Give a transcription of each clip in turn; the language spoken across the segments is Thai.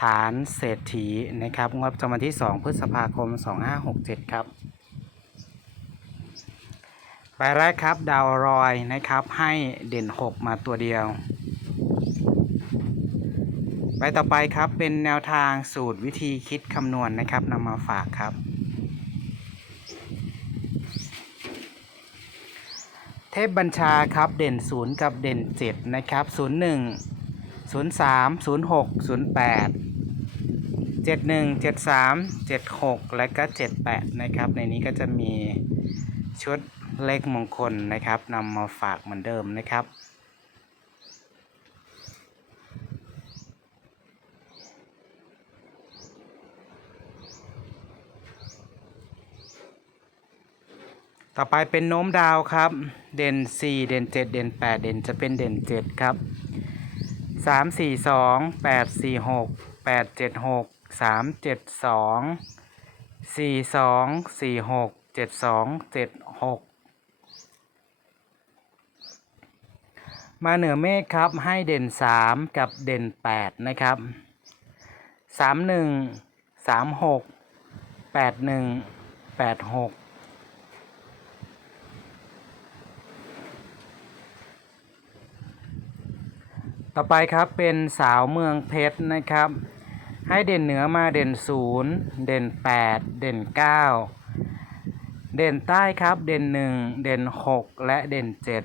ฐานเศรษฐีนะครับงวดประจำวันที่ 2 พฤษภาคม 2567 ครับใบแรกครับ ดาวรอยนะครับให้เด่น 6 มาตัวเดียวใบต่อไปครับเป็นแนวทางสูตรวิธีคิดคำนวณนะครับนำมาฝากครับ เทพบัญชาครับเด่น 0 กับเด่น 7 นะครับ 01 03 06 08 71 73 76 และก็ 78 นะครับ ในนี้ก็จะมีชุดเลขมงคลนะครับนำมาฝากเหมือนเดิมนะครับ ต่อไปเป็นโน้มดาวครับ เด่น 4 เด่น 7 เด่น 8 เด่นจะเป็นเด่น 7 ครับสามสี่สองแปด สามเจ็ดสองสี่สองสี่หกเจ็ดสองเจ็ดหกมาเหนือเมฆครับให้เด่นสามกับเด่นแปดนะครับสามหนึ่งสามหกแปดหนึ่งแปดหกต่อไปครับเป็นสาวเมืองเพชรนะครับ ให้เด่นเหนือมาเด่นศูนย์เด่นแปดเด่นเก้าเด่นใต้ครับ เด่นหนึ่งเด่นหกและเด่นเจ็ด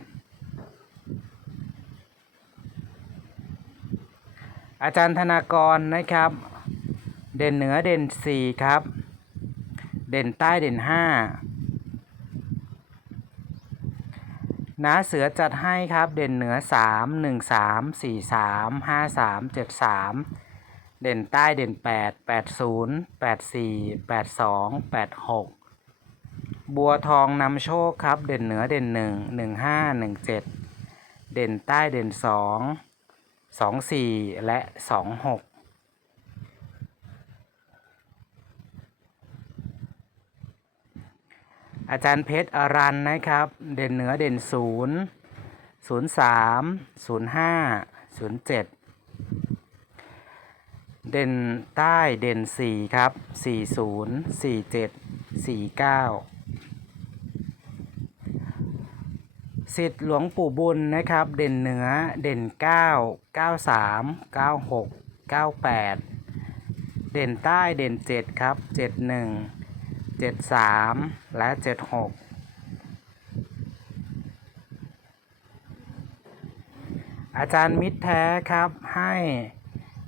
อาจารย์ธนากรนะครับ เด่นเหนือเด่นสี่ครับ เด่นใต้เด่นห้าน้าเสือจัดให้ครับ เด่นเหนือ 3 1 3 4 3 5 3 7 3 เด่นใต้เด่น8 8 0 8 4 8 2 8 6บัวทองนำโชคครับ เด่นเหนือเด่น1 1 5 1 7เด่นใต้เด่น2 2 4และ2 6อาจารย์เพชรอรันนะครับ เด่นเหนือเด่นศูนย์ศูนย์สามศูนย์ห้าศูนย์เจ็ดเด่นใต้เด่นสี่ครับสี่ศูนย์สี่เจ็ดสี่เก้าสิทธิ์หลวงปู่บุญนะครับเด่นเหนือเด่นเก้าเก้าสามเก้าหกเก้าแปดเด่นย์ศูนย์สี่ศูนย์แปดศูนย์เจ็ด เด่นใต้เด่น 4 ครับ 40 47 49สิทธิ์หลวงปู่บุญนะครับ เด่นเหนือเด่น 9 93 96 98 เด่นใต้เด่น 7 ครับ 71 73 และ 76อาจารย์มิตรแท้ครับให้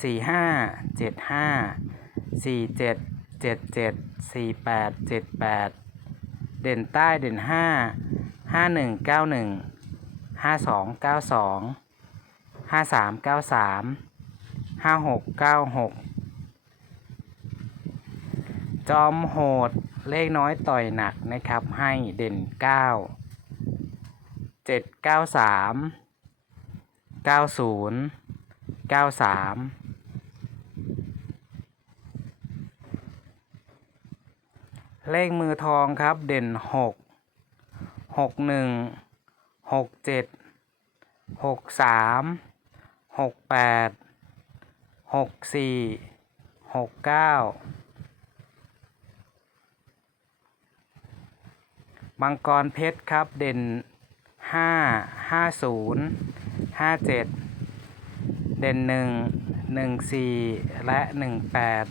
สี่ห้าเจ็ดห้าสี่เจ็ดเจ็ดเจ็ดสี่แปดเจ็ดแปดเด่นใต้เด่นห้าห้าหนึ่งเก้าหนึ่งห้าสองเก้าสองห้าสามเก้าสามห้าหกเก้าหกจอมโหดเลขน้อยต่อยหนักนะครับให้เด่น9 7 9 3 90 93เก้าสามเก้าศูนย์เก้าสาม เลขมือทองครับ เด่น6 61 67 63 68 64 69มังกรเพชรครับเด่นห้าห้าศูนย์ห้าเจ็ดเด่นหนึ่งหนึ่งสี่และหนึ่งแปด